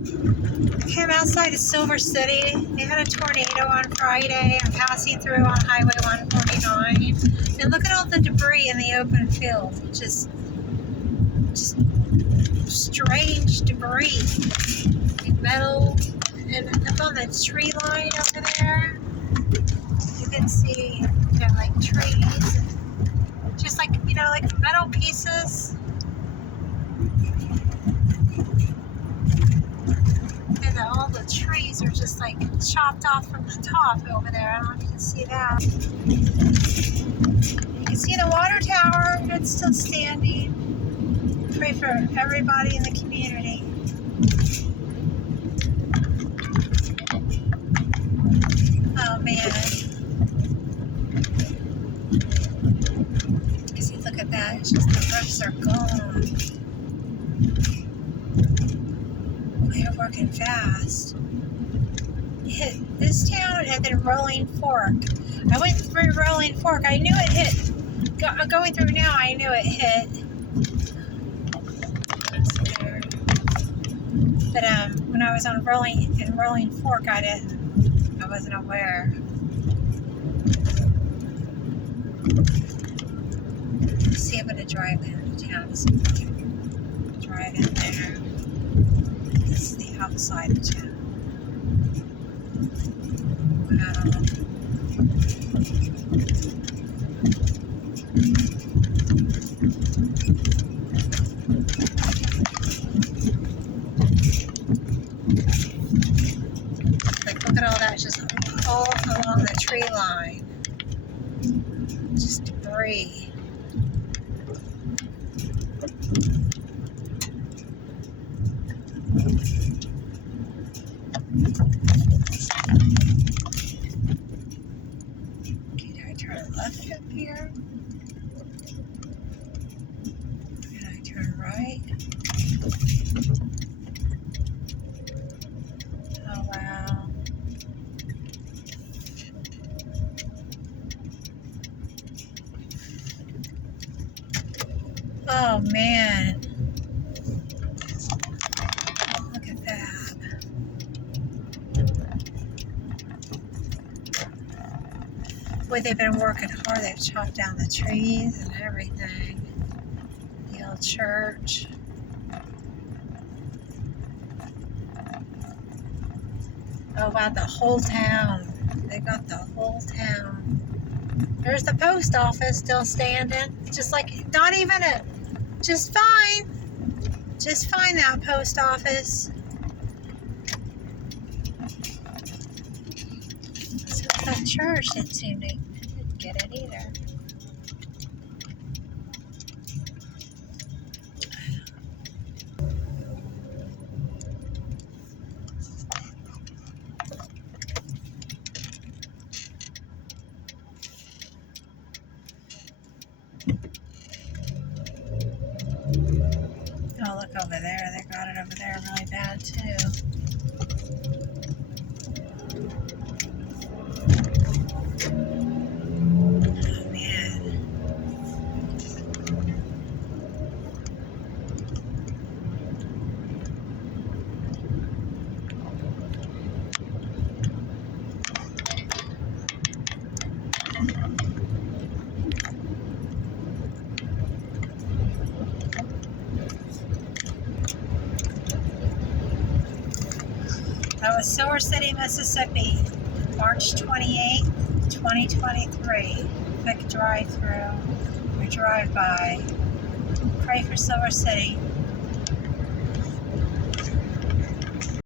Okay, I'm outside of Silver City. They had a tornado on Friday. I'm passing through on Highway 149. And look at all the debris in the open field. Just strange debris. And metal. And up on the tree line over there, you can see, like trees. Just like, like metal pieces. And all the trees are just like chopped off from the top over there. I don't know if you can see that. You can see the water tower. It's still standing. Pray for everybody in the community. Oh man. You see, look at that. It's just the roofs are gone. They're working fast. This town and then Rolling Fork. I went through Rolling Fork. I knew it hit. Going through now, I knew it hit. But when I was on Rolling Fork, I wasn't aware. Let's see, I'm gonna drive into town. Drive in there. This is the outside of town. Wow. Like, look at all that, just all along the tree line. Just debris. Okay, do I turn left up here? And I turn right? Oh, wow. Oh, man. Look at that. Boy, they've been working hard. They've chopped down the trees and everything. The old church. Oh, wow, the whole town. They got the whole town. There's the post office still standing. Just like, not even just fine. Just fine, that post office. So that church didn't seem to get it either. Oh, look over there. They got it over there really bad, too. Oh, man. That was Silver City, Mississippi, March 28th, 2023. Quick drive-through or drive-by. Pray for Silver City.